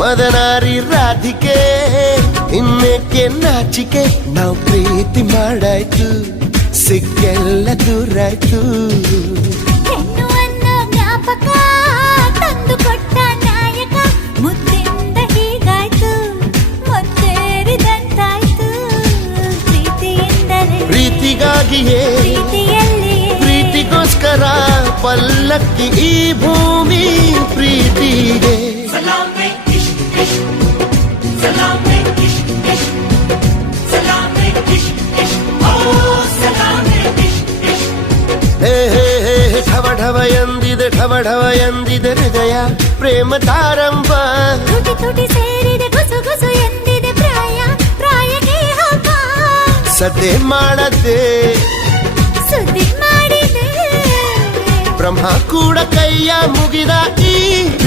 ಮದನಾರಿ ರಾಧಿಕೆ ಇನ್ನೇಕೆ ನಾಚಿಕೆ ನಾವು ಪ್ರೀತಿ ಮಾಡಾಯ್ತು ಸಿಕ್ಕೆಲ್ಲ ದೂರಾಯ್ತು ಹೆಣ್ಣು ಅನ್ನೋ ಜ್ಞಾಪಕ ತಂದು ಕೊಟ್ಟ ನಾಯಕ ಮುದ್ದಿಂದ ಹೀಗಾಯ್ತು ಮುತ್ತೇರಿದಂತಾಯ್ತು ಪ್ರೀತಿಯಿಂದಲೇ ಪ್ರೀತಿಗಾಗಿಯೇ ಪ್ರೀತಿಯಲ್ಲಿ ಪ್ರೀತಿಗೋಸ್ಕರ ಪಲ್ಲಕ್ಕಿ ಈ ಭೂಮಿ ಪ್ರೀತಿಗೆ Salame ish ish, salame ish ish, salame ish ish, oh salame ish ish. ಹೇ ಹೇ ಹೇ ಢವ ಢವ ಎಂದಿದೆ ಢವ ಢವ ಎಂದಿದೆ ಹೃದಯ ಪ್ರೇಮ ತಾರಂಭ ತುಟಿ ತುಟಿ ಸೇರಿದೆ ಗುಸು ಗುಸು ಎಂದಿದೆ ಪ್ರಾಯ ಪ್ರಾಯಕ್ಕೆ ಹಬ್ಬ ಸದ್ದೆ ಮಾಡದೆ ಸುದ್ದಿ ಮಾಡಿದೆ ಬ್ರಹ್ಮ ಕೂಡ ಕೈಯ ಮುಗಿದ ಈ